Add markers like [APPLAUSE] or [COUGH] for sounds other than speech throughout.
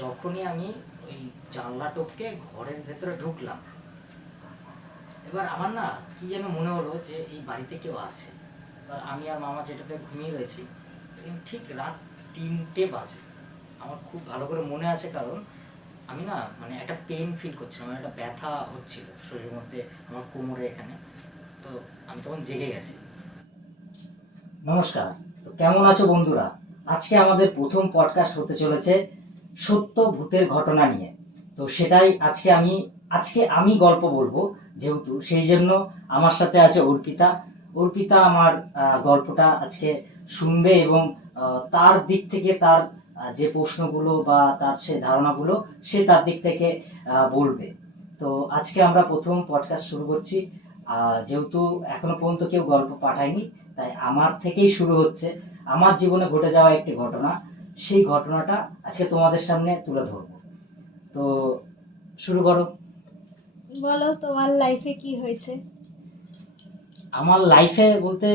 যখনই আমি ওই জানলা টপকে ঘরের ভেতরে ঢুকলাম, এবার আমার না কি যেন মনে হলো যে এই বাড়িতে কেউ আছে। এবার আমি আর মামা যেটাতে ঘুমিয়ে রয়েছি ঠিক রাত তিনটে বাজে। আমার খুব ভালো করে মনে আছে কারণ আমি না মানে একটা পেন ফিল করছিলাম মানে একটা ব্যথা হচ্ছিল শরীরের মধ্যে আমার কোমরে এখানে। তো আমি তখন জেগে গেছি। নমস্কার। তো কেমন আছো বন্ধুরা? আজকে আমাদের প্রথম পডকাস্ট হতে চলেছে সত্য ভূতের ঘটনা নিয়ে। তো সেটাই আজকে আমি আজকে আমি গল্প বলব যেহেতু, সেই জন্য আমার সাথে আছে অর্পিতা। অর্পিতা আমার গল্পটা আজকে শুনবে এবং তার দিক থেকে তার যে প্রশ্নগুলো বা তার সে ধারণাগুলো সে তার দিক থেকে বলবে। তো আজকে আমরা প্রথম পডকাস্ট শুরু করছি। যেহেতু এখনও পর্যন্ত কেউ গল্প পাঠায়নি, তাই আমার থেকেই শুরু হচ্ছে। আমার জীবনে ঘটে যাওয়া একটি ঘটনা। সেই ঘটনাটা আজকে তোমাদের সামনে তুলে ধরবো। তো শুরু করো। বলো তোমার লাইফে কি হয়েছে? আমার লাইফে বলতে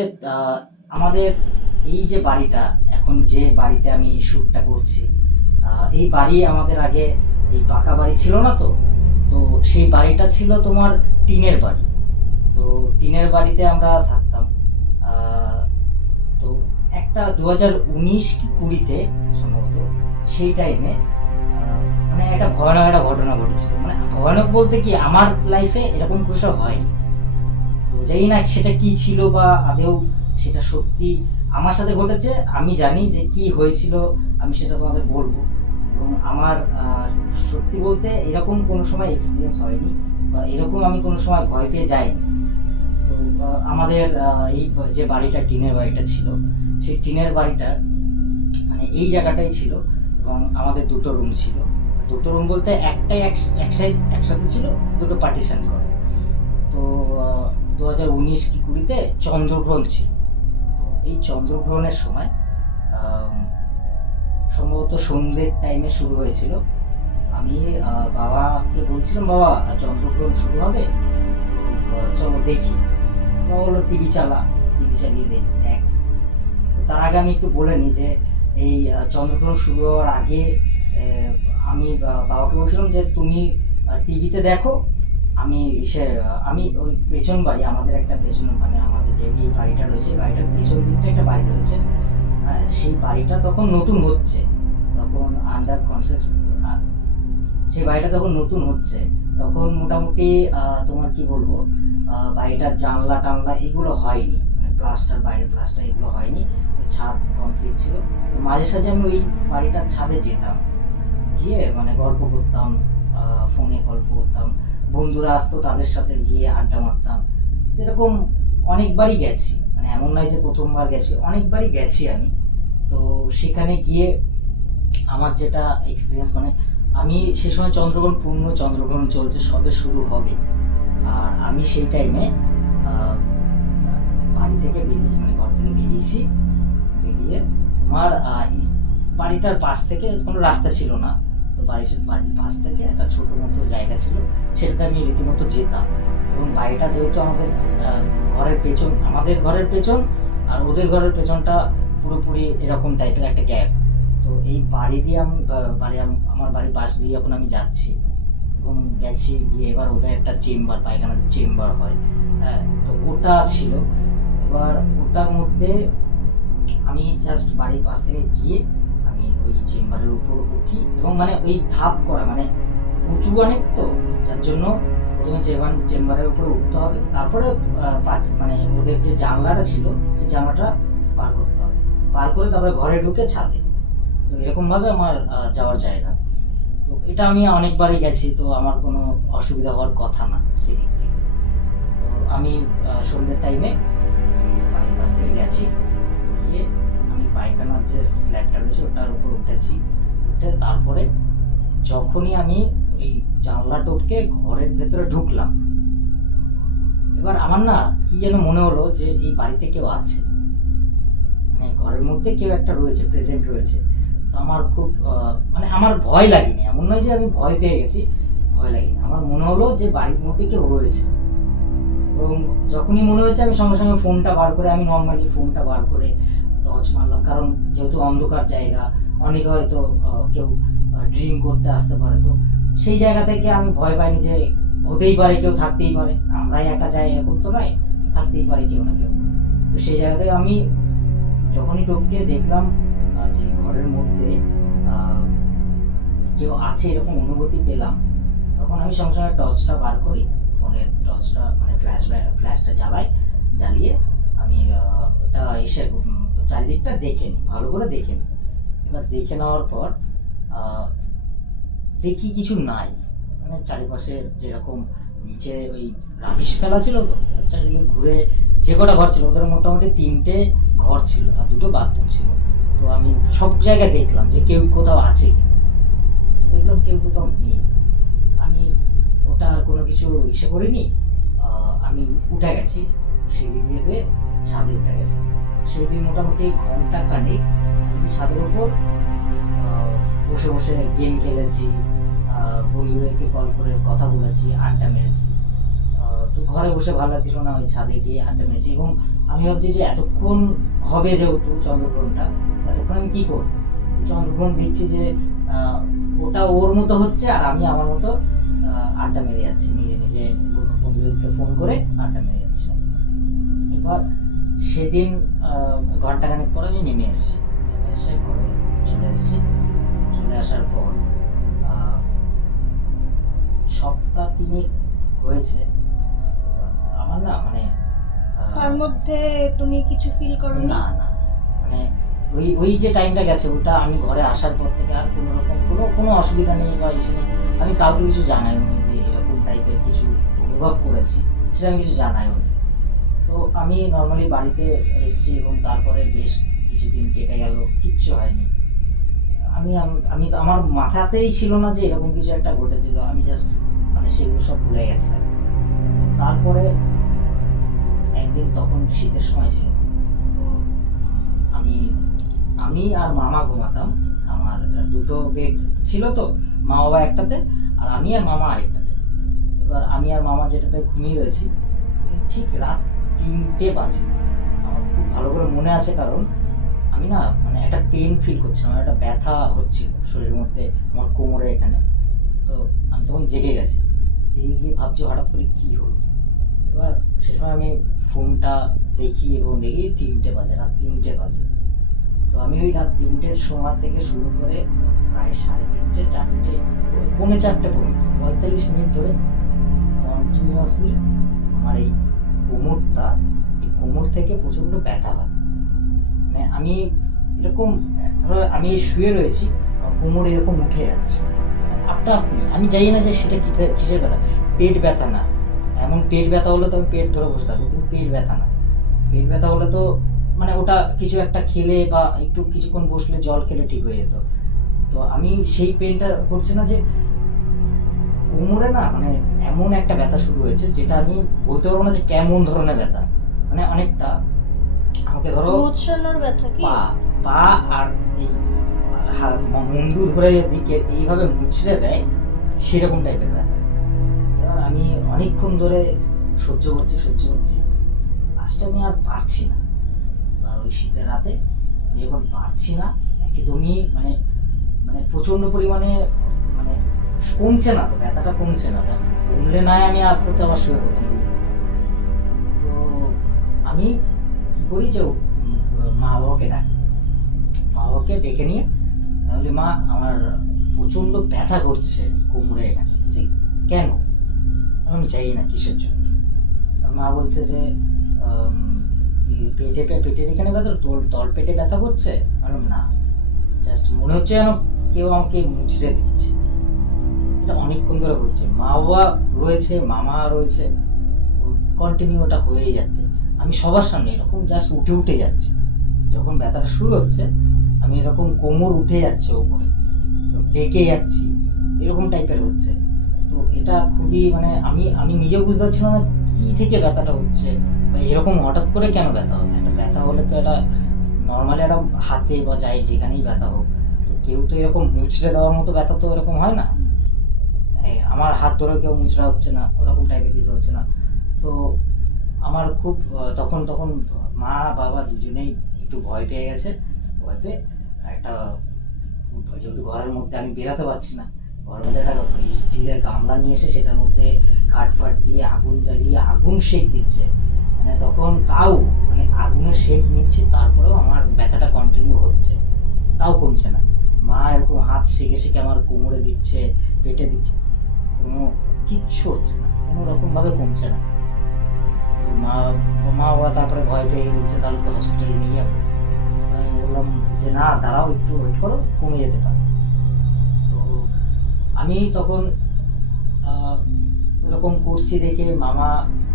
আমাদের এই যে বাড়িটা এখন যে বাড়িতে আমি শ্যুটটা করছি এই বাড়ি আমাদের আগে এই পাকা বাড়ি ছিল না তো তো সেই বাড়িটা ছিল তোমার টিনের বাড়ি। তো টিনের বাড়িতে আমরা থাকতাম। আহ, তো একটা দু হাজার উনিশ কি কুড়িতে সম্ভবত সেই টাইমে মানে একটা ভয়ানক একটা ঘটনা ঘটেছিল। মানে ভয়ানক বলতে কি আমার লাইফে এরকম কিছু হয়নি। জানি না সেটা কি ছিল বা আদেও সেটা সত্যি আমার সাথে ঘটেছে, আমি জানি যে কি হয়েছিল, আমি সেটা তোমাদের বলব। এবং আমার সত্যি বলতে এরকম কোনো সময় এক্সপিরিয়েন্স হয়নি বা এরকম আমি কোনো সময় ভয় পেয়ে যাইনি। আমাদের এই যে বাড়িটা, টিনের বাড়িটা ছিল, সেই টিনের বাড়িটার মানে এই জায়গাটাই ছিল এবং আমাদের দুটো রুম ছিল। দুটো রুম বলতে একটাই এক- একসাথে একসাথে ছিল, দুটো পার্টিশন করে। তো দু হাজার উনিশ কি কুড়িতে চন্দ্রগ্রহণ ছিল। এই চন্দ্রগ্রহণের সময় সম্ভবত সন্ধ্যের টাইমে শুরু হয়েছিল। আমি বাবাকে বলছিলাম, বাবা, চন্দ্রগ্রহণ শুরু হবে। চলো দেখি। বলল টিভি চালা টিভি চালিয়ে দেখ। তার আগে আমি একটু বলে নিই যে, এই চন্দ্রগ্রহণ শুরু হওয়ার আগে আমি বাবাকে বলছিলাম যে, তুমি টিভিতে দেখো। আমি সে আমি ওই পেছন বাড়ি, আমাদের একটা পেছন মানে আমাদের যে এই বাড়িটা রয়েছে বাড়িটার পেছন দিকটা একটা বাড়ি রয়েছে। সেই বাড়িটা তখন নতুন হচ্ছে, তখন আন্ডার কনস্ট্রাকশন সেই বাড়িটা তখন নতুন হচ্ছে, তখন মোটামুটি তোমার কি বলব আহ, বাড়িটার জানলা টানলা এগুলো হয়নি। মানে প্লাস্টার বাইরে প্লাস্টার এগুলো হয়নি। ছাদ কমপ্লিট ছিল। তো মাঝে সাঝে আমি ওই বাড়িটার ছাদে যেতাম। গিয়ে মানে গল্প করতাম ফোনে গল্প করতাম। বন্ধুরা আসতো তাদের সাথে গিয়ে আড্ডা মারতাম। এরকম অনেকবারই গেছি। মানে এমন নয় যে প্রথমবার গেছি অনেকবারই গেছি আমি। তো সেখানে গিয়ে আমার যেটা এক্সপিরিয়েন্স মানে আমি সে সময় চন্দ্রগ্রহণ পূর্ণ চন্দ্রগ্রহণ চলছে সবে শুরু হবে। আর আমি সেই টাইমে বাড়ি থেকে বেরিয়েছি মানে ঘর থেকে বেরিয়েছি। বেরিয়ে আমার বাড়িটার পাশ থেকে কোনো রাস্তা ছিল না। তো বাড়ির বাড়ির পাশ থেকে একটা ছোট মতো জায়গা ছিল। সেটাতে আমি রীতিমতো যেতাম। এবং বাড়িটা যেহেতু আমাদের ঘরের পেছন, আমাদের ঘরের পেছন, আর ওদের ঘরের পেছনটা পুরোপুরি এরকম টাইপের একটা গ্যাপ তো এই বাড়ি দিয়ে আমি বাড়ি আমার বাড়ির পাশ দিয়ে যখন আমি যাচ্ছি। এবং গেছি গিয়ে এবার ওদের একটা চেম্বার, পায়খানা চেম্বার হয় হ্যাঁ তো ওটা ছিল। এবার ওটার মধ্যে আমি জাস্ট বাড়ির পাশ থেকে গিয়ে আমি ওই চেম্বারের উপর উঠি এবং মানে ওই ধাপ করা মানে উঁচু অনেক তো, যার জন্য প্রথমে চেম্বার, চেম্বারের উপরে উঠতে হবে, তারপরে পাঁচ মানে ওদের যে জানলাটা ছিল সেই জানলাটা পার করতে হবে। পার করে তারপরে ঘরে ঢুকে ছাদে। তো এরকম ভাবে আমার যাওয়ার জায়গা। এটা আমি অনেকবারই গেছি, তো আমার কোনো অসুবিধা হওয়ার কথা না সেই দিক থেকে। তো আমি সন্ধ্যের টাইমে বাড়ির কাছ থেকে গেছি, গিয়ে আমি পায়খানার যে স্ল্যাবটা রয়েছে ওটার উপর উঠেছি। উঠে তারপরে যখনই আমি এই জানলা টপকে ঘরের ভেতরে ঢুকলাম, এবার আমার না কি যেন মনে হলো যে এই বাড়িতে কেউ আছে। মানে ঘরের মধ্যে কেউ একটা রয়েছে প্রেজেন্ট রয়েছে। আমার খুব মানে আমার ভয় লাগেনি। এমন নয় যে আমি ভয় পেয়ে গেছি, ভয় লাগেনি। আমার মনে হলো যে বাড়ির মধ্যে কেউ রয়েছে। এবং যখনই মনে হয়েছে, আমি সঙ্গে সঙ্গে ফোনটা বার করে, আমি নর্মালি ফোনটা বার করে টর্চ মারলাম। কারণ যেহেতু অন্ধকার জায়গা, অনেকে হয়তো কেউ ড্রিম করতে আসতে পারে। তো সেই জায়গা থেকে আমি ভয় পাইনি যে হতেই পারে, কেউ থাকতেই পারে। আমরাই একা যাই, এরকম তো নয়, থাকতেই পারে কেউ না কেউ। তো সেই জায়গা থেকে আমি যখনই টপকে দেখলাম যে ঘরের মধ্যে কেউ আছে এরকম অনুভূতি পেলাম, তখন আমি সঙ্গে সঙ্গে টর্চটা বার করি, ফোনের টর্চটা মানে ফ্ল্যাশ ফ্ল্যাশটা জ্বালাই, জ্বালিয়ে আমি ওটা এসে চারিদিকটা দেখে নিই, ভালো করে দেখে নিই। এবার দেখে নেওয়ার পর দেখি কিছু নাই। মানে চারিপাশে যেরকম নিচে ওই রাবিশ ফেলা ছিল তো, চারিদিকে ঘুরে যে কটা ঘর ছিল, ওদের মোটামুটি তিনটে ঘর ছিল, আর দুটো বাথরুম ছিল। তো আমি সব জায়গায় দেখলাম যে কেউ কোথাও আছে দেখলাম কেউ কোথাও নেই। আমি ওটা আর কোনো কিছু ইসে করিনি। আমি উঠে গেছি সিঁড়ি দিয়ে দিয়ে ছাদে উঠে গেছি। সিঁড়ি মোটামুটি ঘণ্টা খানেক আমি ছাদের আহ, বসে বসে গেম খেলেছি বন্ধুদেরকে কল করে কথা বলেছি আড্ডা মেরেছি। তো ঘরে বসে ভালো লাগছিল না ওই ছাদে গিয়ে আড্ডা মেরেছি এবং আমি ভাবছি যে এতক্ষণ হবে যেহেতু চন্দ্রগ্রহণটা এতক্ষণ আমি কি করব? চন্দ্রগ্রহণ দেখছি যে ওটা ওর মতো হচ্ছে আর আমি আমার মতো আড্ডা মেরে যাচ্ছি নিজে নিজে বন্ধুদেরকে ফোন করে আড্ডা মেরে যাচ্ছি। এবার সেদিন আহ, ঘন্টাখানেক পরে আমি নেমে এসেছি। নেমে এসে ঘরে চলে এসেছি। চলে আসার পর সপ্তাহ তিনেক হয়েছে না মানে তার মধ্যে তুমি কিছু ফিল করো না না মানে ওই ওই যে টাইমটা গেছে ওটা আমি ঘরে আসার পর থেকে আর কোনো রকম কোনো কোনো অসুবিধা নেই বা এসে নেই। আমি কাউকে কিছু জানাইনি যে এরকম টাইপের কিছু অনুভব করেছি সেটা আমি কিছু জানাইও নি তো আমি নর্মালি বাড়িতে এসেছি এবং তারপরে বেশ কিছুদিন কেটে গেল কিচ্ছু হয়নি। আমি আমি তো আমার মাথাতেই ছিল না যে এরকম কিছু একটা ঘটেছিল আমি জাস্ট মানে সেগুলো সব ভুলে গেছিলাম। তারপরে একদিন তখন শীতের সময় ছিল। তো আমি আমি আর মামা ঘুমাতাম। আমার দুটো বেড ছিল তো, মা বাবা একটাতে আর আমি আর মামা আরেকটাতে। এবার আমি আর মামা যেটাতে ঘুমিয়ে রয়েছি ঠিক রাত তিনটে বাজে। আমার খুব ভালো করে মনে আছে কারণ আমি না মানে একটা পেন ফিল করছিলাম একটা ব্যথা হচ্ছিল শরীরের মধ্যে, আমার কোমরে এখানে। তো আমি তখন জেগে গেছি। জেগে গিয়ে ভাবছি হঠাৎ করে কি হলো। এবার সে সময় আমি ফোনটা দেখি এবং দেখি তিনটে বাজে, রাত তিনটে বাজে। তো আমি ওই রাত তিনটের সময় থেকে শুরু করে প্রায় সাড়ে তিনটে, চারটে পৌনে চারটে পর্যন্ত, পঁয়তাল্লিশ মিনিট ধরে কন্টিনিউয়াসলি আমার এই কোমরটা, এই কোমর থেকে প্রচণ্ড ব্যথা হয়। মানে আমি এরকম, ধরো আমি শুয়ে রয়েছি কোমর এরকম উঠে যাচ্ছে। আপনা আপনি, আমি জানি না যে সেটা কিসের ব্যথা, পেট ব্যথা না। এমন পেট ব্যথা হলে তো আমি পেট ধরে বসে থাকব কিন্তু পেট ব্যথা না। পেট ব্যথা হলে তো মানে ওটা কিছু একটা খেলে বা একটু কিছুক্ষণ বসলে জল খেলে ঠিক হয়ে যেত। তো আমি সেই পেনটা করছি না যে কোমরে না মানে এমন একটা ব্যথা শুরু হয়েছে যেটা আমি বলতে পারব না যে কেমন ধরনের ব্যথা। মানে অনেকটা। আমাকে ধরো মোচড়ানোর ব্যথা কি? পা পা আর এই হা- মুন্ডু ধরে এইভাবে মুচড়ে দেয় সেরকম টাইপের ব্যথা। আমি অনেকক্ষণ ধরে সহ্য করছি সহ্য করছি। লাস্টে আমি আর পারছি না। আর ওই শীতের রাতে আমি যখন পারছি না, একদমই মানে মানে প্রচণ্ড পরিমাণে মানে কমছে না তো ব্যথাটা কমছে না। কমলে নাই আমি আস্তে আস্তে আবার শুয়ে পড়তাম। তো আমি কি করি যে মা বাবাকে ডাকি। মা বাবাকে ডেকে নিয়ে, তাহলে মা আমার প্রচণ্ড ব্যথা করছে কোমরে এখানে। কেন? আমি চাই না কিসের জন্য। মা বলছে যে পেটে পেটের এখানে ব্যথা? তোর তল পেটে ব্যথা করছে? আমি না। জাস্ট মনে হচ্ছে যেন কেউ আমাকে মুচড়ে দিচ্ছে। এটা অনেকক্ষণ ধরে হচ্ছে। মা বাবা রয়েছে, মামা রয়েছে। কন্টিনিউ ওটা হয়েই যাচ্ছে। আমি সবার সামনে এরকম জাস্ট উঠে উঠে যাচ্ছি। যখন ব্যথাটা শুরু হচ্ছে, আমি এরকম কোমর উঠে যাচ্ছে ওপরে। ডেকে যাচ্ছি। এরকম টাইপের হচ্ছে। এটা খুবই মানে আমি আমি নিজেও বুঝতে পারছিলাম না কি থেকে ব্যথাটা হচ্ছে। বা এরকম হঠাৎ করে কেন ব্যথা হবে? একটা ব্যথা হলে তো এটা নর্মালি একটা হাতে বা যাই যেখানেই ব্যথা হোক। তো কেউ তো এরকম মুচড়ে দেওয়ার মতো ব্যথা তো এরকম হয় না। আমার হাত ধরে কেউ মুচড়া হচ্ছে না, ওরকম টাইপের কিছু হচ্ছে না। তো আমার খুব তখন তখন মা, বাবা দুজনেই একটু ভয় পেয়ে গেছে। ভয় পেয়ে একটা, যেহেতু ঘরের মধ্যে আমি বেরাতে পারছি না মধ্যে একটা স্টিলের গামলা নিয়ে এসে সেটার মধ্যে কাঠ ফাট দিয়ে আগুন জ্বালিয়ে আগুন শেক দিচ্ছে। মানে তখন তাও মানে আগুনের শেক নিচ্ছে, তারপরেও আমার ব্যথাটা কন্টিনিউ হচ্ছে। তাও কমছে না। মা এরকম হাত সেকে সেকে আমার কোমরে দিচ্ছে, পেটে দিচ্ছে। কোনো কিচ্ছু হচ্ছে না, কোনো রকম ভাবে কমছে না। মা মা বাবা তারপরে ভয় পেয়ে বলছে, তাহলে তো হসপিটালে নিয়ে যাব। আমি বললাম যে, না, দাঁড়াও একটু ওয়েট করো, কমে যেতে পারে। আমি তখন এরকম করছি দেখে মামা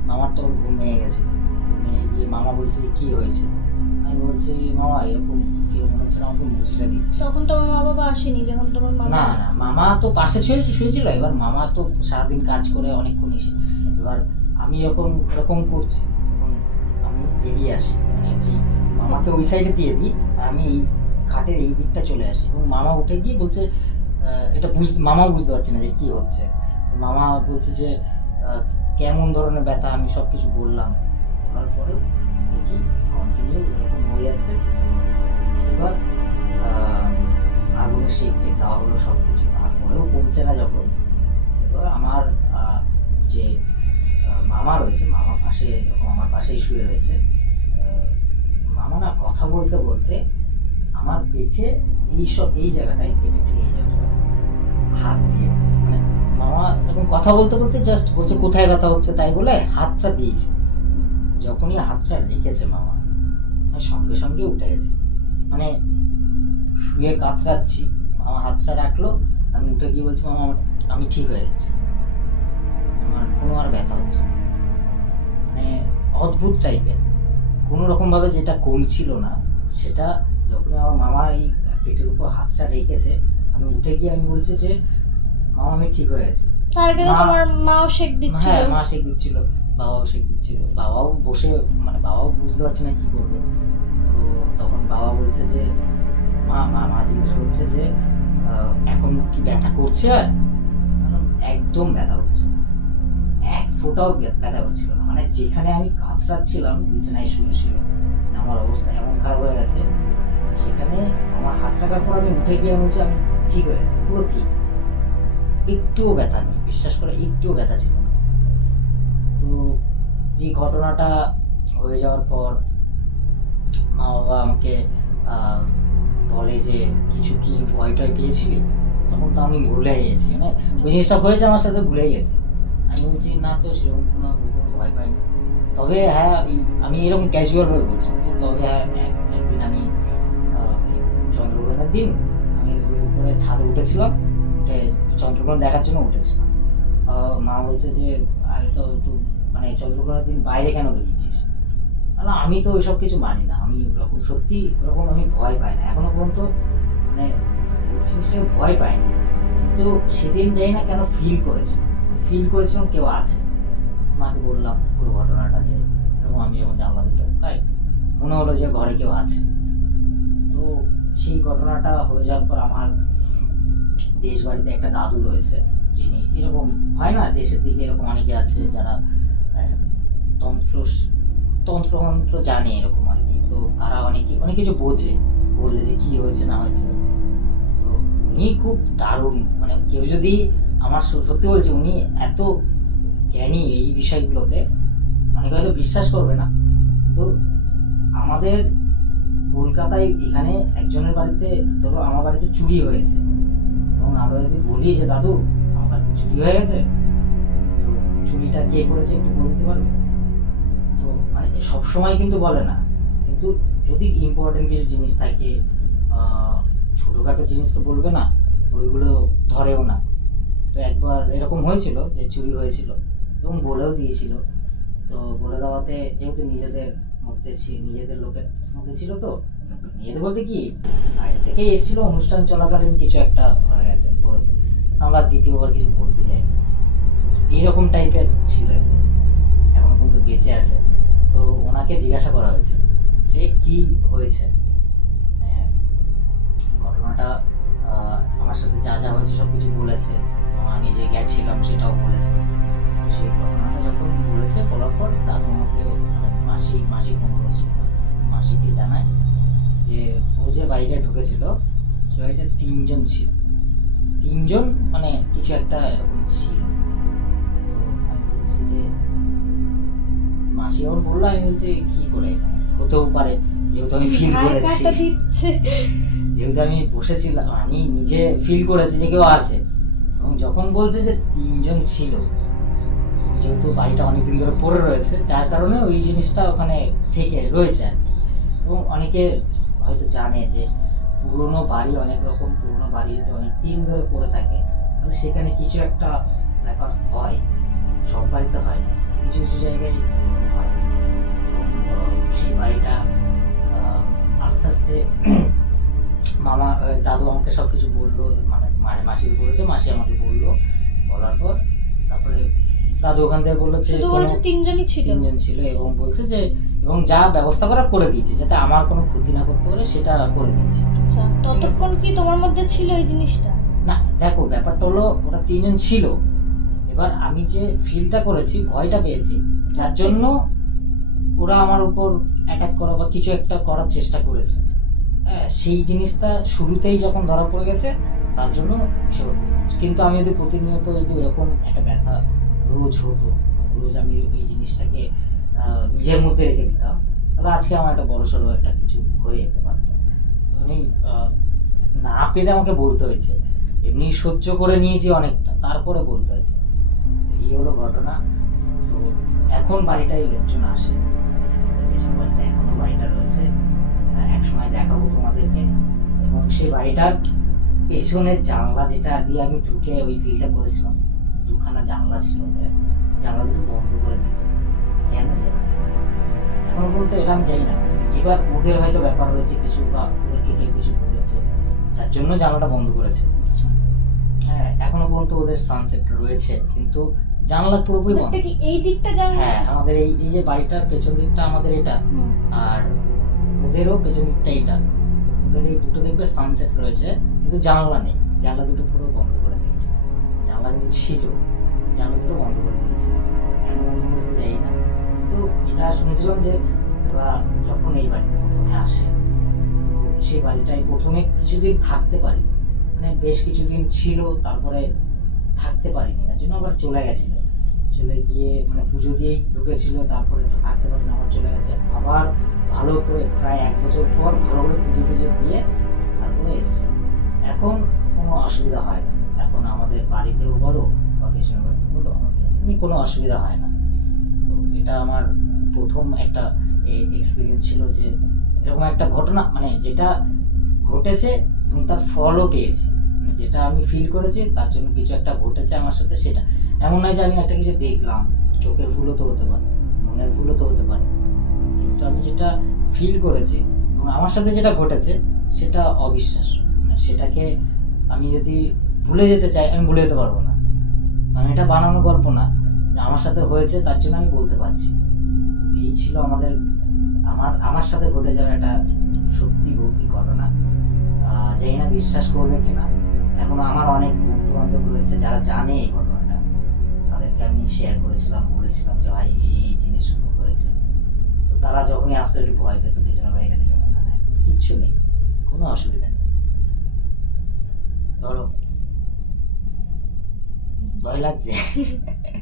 মামার তখন ঘুম ভেঙে গেছে। গিয়ে মামা বলছে কি হয়েছে? আমি বলছি মামা এরকম কেউ মনে হচ্ছে না আমাকে মুচড়ে দিচ্ছে? তখন তোমার মা বাবা আসেনি যখন তোমার না না মামা তো পাশে শুয়ে শুয়েছিল। এবার মামা তো সারাদিন কাজ করে অনেকক্ষণ এসে এবার আমি যখন এরকম করছি তখন আমি বেরিয়ে আসি। মানে মামাকে ওই সাইডে দিয়ে দিই আমি এই খাটের এই দিকটা চলে আসি। এবং মামা উঠে গিয়ে বলছে এটা বুঝতে মামা বুঝতে পারছে না যে কি হচ্ছে। তো মামা বলছে যে কেমন ধরনের ব্যথা আমি সব কিছু বললাম। বলার পরেও দেখি কন্টিনিউ এরকম হয়ে যাচ্ছে। এবার আগুনের শেক যে দেওয়া হলো সব কিছু তারপরেও কমছে না যখন। এবার আমার যে মামা রয়েছে, মামা পাশে যখন আমার পাশেই শুয়ে রয়েছে। মামা না কথা বলতে বলতে আমার পেটে এই সব এই জায়গাটায় পেটে এই জায়গাটায় হাত দিয়ে। মানে মামা যখন কথা বলতে বলতে জাস্ট বলছে, কোথায় ব্যথা হচ্ছে? তাই বলে হাতটা দিয়েছে। যখনই হাতটা রেখেছে মামা সঙ্গে সঙ্গে উঠে গেছে। মানে শুয়ে কাতরাচ্ছি, মামা হাতটা রাখল, আমি উঠে গিয়ে বলছি, মামা, আমি ঠিক হয়ে গেছি আমার কোনো আর ব্যথা হচ্ছে। মানে অদ্ভুত টাইপের কোনো রকম ভাবে যেটা কমছিল না, সেটা যখন আমার মামা এই পেটের উপর হাতটা রেখেছে। আমি উঠে গিয়ে আমি বলছি যে মামা আমি ঠিক হয়ে গেছি। তার আগে তোমার মাও শেক দিচ্ছিল। হ্যাঁ মা শেখ দিচ্ছিল বাবাও শেখ দিচ্ছিল। বাবাও বসে মানে বাবাও বুঝতে পারছে না কি করবে। তো তখন বাবা বলছে যে মা মা মা জিজ্ঞাসা করছে যে এখন কি ব্যথা করছে আর? একদম ব্যথা হচ্ছে এক ফোঁটাও ব্য- ব্যথা হচ্ছিল না। মানে যেখানে আমি কাতরাচ্ছিলাম বিছানায় শুয়ে শুয়ে আমার অবস্থা এমন খারাপ হয়ে গেছে সেখানে আমার হাত রাখার পর আমি উঠে গিয়ে বলছি, আমি ঠিক হয়ে গেছি। পুরো ঠিক। একটুও ব্যথা নেই। বিশ্বাস করে, একটুও ব্যথা ছিল না। তো এই ঘটনাটা হয়ে যাওয়ার পর মা বাবা আমাকে বলে যে, কিছু কি ভয় টয় পেয়েছিলি? তখন তো আমি ভুলে গেছি মানে ওই জিনিসটা হয়েছে, আমার সাথে ভুলে গেছি। আমি বলছি, না তো, সেরকম কোনো ভয় পাইনি। তবে হ্যাঁ আমি এরকম ক্যাজুয়াল ভাবে বলছি তবে হ্যাঁ চন্দ্রগ্রহণের দিন আমি ওই উপরে ছাদে উঠেছিলাম, উঠে চন্দ্রগ্রহণ দেখার জন্য উঠেছিলাম। মা বলছে যে আমি তো একটু মানে চন্দ্রগ্রহণের দিন বাইরে কেন বেরিয়েছিস? না আমি তো ওইসব কিছু মানি না। আমি ওরকম সত্যি ওরকম আমি ভয় পাই না। এখনও পর্যন্ত মানে জিনিসটাকে ভয় পাইনি কিন্তু সেদিন যাই না কেন ফিল করেছি ফিল করেছিলাম কেউ আছে। মাকে বললাম পুরো ঘটনাটা যে, এরকম আমি যখন জানলা দুটো মনে হলো যে ঘরে কেউ আছে। সেই ঘটনাটা হয়ে যাওয়ার পর আমার দেশ বাড়িতে একটা দাদু রয়েছে, যিনি এরকম হয় না, দেশের দিকে এরকম অনেকে আছে যারা তন্ত্র তন্ত্রমন্ত্র জানে এরকম আর কি। তো তারা অনেকে, অনেক কিছু বোঝে, বললে যে কি হয়েছে, না হয়েছে। তো উনি খুব দারুণ মানে কেউ যদি আমার সত্যি বলছে, উনি এত জ্ঞানী এই বিষয়গুলোতে, অনেকে হয়তো বিশ্বাস করবে না। কিন্তু আমাদের কলকাতায় এখানে একজনের বাড়িতে, ধরো আমার বাড়িতে চুরি হয়েছে। এবং আমরা যদি বলি যে দাদু, আমার বাড়িতে চুরি হয়ে গেছে? তো চুরিটা কে করেছে একটু বলে দিতে পারবে? তো মানে সবসময় কিন্তু বলে না। কিন্তু যদি ইম্পর্টেন্ট কিছু জিনিস থাকে ছোটখাটো জিনিস তো বলবে না, ওইগুলো ধরেও না। তো একবার এরকম হয়েছিল যে চুরি হয়েছিল এবং বলেও দিয়েছিল। তো বলে দেওয়াতে যেহেতু নিজেদের মধ্যে নিজেদের লোকের ছিল তো নিজেদের বলতে কি বাইরে থেকে এসেছিল অনুষ্ঠান চলাকালীন কিছু একটা হয়ে গেছে করেছে। আমরা দ্বিতীয়বার কিছু বলতে যাইনি। এইরকম টাইপের ছিল এখন। কিন্তু বেঁচে আছে। তো ওনাকে জিজ্ঞাসা করা হয়েছিল যে কি হয়েছে? হ্যাঁ, ঘটনাটা আমার সাথে যা যা হয়েছে সব কিছু বলেছে। আমি যে গেছিলাম সেটাও বলেছে। সেই ঘটনাটা যখন বলেছে বলার পর দাদু আমাকে মানে মাসি মাসি ফোন করেছিল। মাসিকে জানায় যে ও যে বাড়িতে ঢুকেছিল সে বাড়িতে তিনজন ছিল। তিনজন মানে কিছু একটা এরকম ছিল। তো আমি বলছি যে মাসি যখন বলল আমি বলছি কি করে হতেও পারে যেহেতু আমি ফিল করেছি। যেহেতু আমি বসেছিলাম আমি নিজে ফিল করেছি যে কেউ আছে। এবং যখন বলছে যে তিনজন ছিল যেহেতু বাড়িটা অনেকদিন ধরে পড়ে রয়েছে যার কারণে ওই জিনিসটা ওখানে থেকে রয়েছে আর কি। এবং অনেকে হয়তো জানে যে পুরনো বাড়ি অনেক রকম পুরনো বাড়ি যদি অনেক দিন ধরে পড়ে থাকে তাহলে সেখানে কিছু একটা ব্যাপার হয়। সব বাড়িতে হয় না। কিছু কিছু জায়গায় হয়। সেই বাড়িটা আস্তে আস্তে [CLEARS THROAT] মামা দাদু আমাকে সব কিছু বলল মানে মানে মাসিকে বলেছে মাসি আমাকে বলল বলার পর তারপরে দাদু ওখান থেকে বলল যে তিনজনই ছিল? তিনজন ছিল এবং বলছে যে এবং যা ব্যবস্থা করা করে দিয়েছে যাতে আমার কোনো ক্ষতি না করতে পারে সেটা করে দিয়েছে। আচ্ছা ততক্ষণ কি তোমার মধ্যে ছিল এই জিনিসটা? না দেখো ব্যাপারটা হলো ওরা তিনজন ছিল। এবার আমি যে ফিলটা করেছি ভয়টা পেয়েছি যার জন্য ওরা আমার উপর অ্যাটাক করা বা কিছু একটা করার চেষ্টা করেছে। হ্যাঁ সেই জিনিসটা শুরুতেই যখন ধরা পড়ে গেছে তার জন্য কিন্তু আমি যদি প্রতিনিয়ত যদি এরকম একটা ব্যথা রোজ হতো রোজ আমি ওই জিনিসটাকে নিজের মধ্যে রেখে দিতাম। তাহলে আজকে আমার একটা বড় সড়ো একটা কিছু হয়ে যেতে পারতো। আমি না পেরে আমাকে বলতে হয়েছে। এমনি সহ্য করে নিয়েছি অনেকটা তারপরে বলতে হয়েছে। এই হলো ঘটনা। তো এখন বাড়িটাই লোকজন আসে। এখনও বাড়িটা রয়েছে। আহ, একসময় দেখাবো তোমাদেরকে। এবং সেই বাড়িটার পেছনের জানলা যেটা দিয়ে আমি ঢুকে ওই ফিলটা করেছিলাম দুখানা জানলা ছিল ওদের। জানলা দুটো বন্ধ করে দিয়েছে। কেন জানি না। এখনও পর্যন্ত এটা আমি জানি না। এবার ওদের হয়তো ব্যাপার রয়েছে কিছু বা ওদেরকে কেউ কিছু বলেছে যার জন্য জানলাটা বন্ধ করেছে। হ্যাঁ এখনও পর্যন্ত ওদের সানসেট রয়েছে কিন্তু জানলা পুরোপুরি বন্ধ। কি এই দিকটা জানো হ্যাঁ আমাদের এই এই যে বাড়িটার পেছন দিকটা আমাদের এটা আর ওদেরও পেছন দিকটা এটা। ওদের এই দুটো দেখবে সানসেট রয়েছে কিন্তু জানলা নেই। জানলা দুটো পুরো বন্ধ করে দিয়েছে। জানলা কিন্তু ছিল জানলা দুটো বন্ধ করে দিয়েছে। বন্ধ করেছে জানি না। তো এটা শুনেছিলাম যে ওরা যখন এই বাড়িতে প্রথমে আসে, তো সেই বাড়িটায় প্রথমে কিছুদিন থাকতে পারি মানে বেশ কিছুদিন ছিল, তারপরে থাকতে পারিনি। তার জন্য আবার চলে গেছিল। চলে গিয়ে মানে পুজো দিয়েই ঢুকেছিল, তারপরে থাকতে পারিনি, আবার চলে গেছে। আবার ভালো করে প্রায় এক বছর পর ভালো করে পুজো টুজো দিয়ে তারপরে এসছে। এখন কোনো অসুবিধা হয় এখন আমাদের বাড়িতেও বলো বা বাড়িতে বলো, আমাদের কোনো অসুবিধা হয় না। এটা আমার প্রথম একটা এক্সপিরিয়েন্স ছিল যে এরকম একটা ঘটনা মানে যেটা ঘটেছে এবং তার ফলও পেয়েছি। মানে যেটা আমি ফিল করেছি, তার জন্য কিছু একটা ঘটেছে আমার সাথে, সেটা। এমন নয় যে আমি একটা কিছু দেখলাম, চোখের ভুলও তো হতে পারে, মনের ভুলও তো হতে পারে। কিন্তু আমি যেটা ফিল করেছি এবং আমার সাথে যেটা ঘটেছে, সেটা অবিশ্বাস। মানে সেটাকে আমি যদি ভুলে যেতে চাই, আমি ভুলে যেতে পারব না। কারণ এটা বানানো গল্প না। আমার সাথে হয়েছে, তার জন্য আমি বলতে পারছি। এই ছিল আমাদের, আমার আমার সাথে ঘটে যাওয়া একটা সত্যি ভৌতিক ঘটনা। জানি না বিশ্বাস করবে কিনা। এখন আমার অনেক বন্ধু বান্ধব রয়েছে যারা জানে এই ঘটনাটা। তাদেরকে আমি শেয়ার করেছিলাম, বলেছিলাম যে, ভাই, এই জিনিসগুলো হয়েছে। তো তারা যখনই আসতো, একটু ভয় পেতো পেছনে বাড়িটা দেখে না কিচ্ছু নেই, কোনো অসুবিধা নেই। ধরো। ভয় লাগছে? [LAUGHS]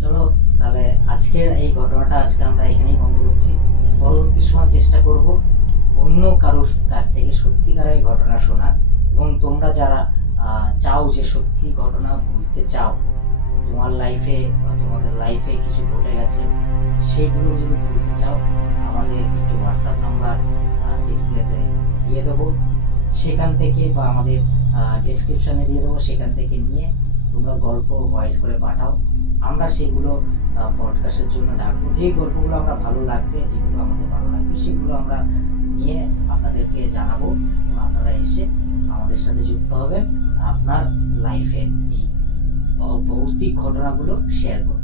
চলো, তাহলে আজকের এই ঘটনাটা আজকে আমরা এখানেই বন্ধ করছি। পরবর্তী সময় চেষ্টা করব অন্য কারোর কাছ থেকে সত্যিকারের ঘটনা শোনার। এবং তোমরা যারা চাও যে সত্যি ঘটনা বলতে চাও, তোমার লাইফে বা তোমাদের লাইফে কিছু ঘটে গেছে, সেগুলো যদি বলতে চাও, আমাদের একটি হোয়াটসঅ্যাপ নাম্বার ডিসপ্লেতে দিয়ে দেবো। সেখান থেকে বা আমাদের ডেসক্রিপশনে দিয়ে দেবো, সেখান থেকে নিয়ে তোমরা গল্প ভয়েস করে পাঠাও। আমরা সেগুলো পডকাস্টের জন্য ডাকবো। যে গল্পগুলো আমরা ভালো লাগবে, যেগুলো আমাদের ভালো লাগবে, সেগুলো আমরা নিয়ে আপনাদেরকে জানাব এবং আপনারা এসে আমাদের সাথে যুক্ত হবে আপনার লাইফের এই ভৌতিক ঘটনাগুলো শেয়ার করবেন।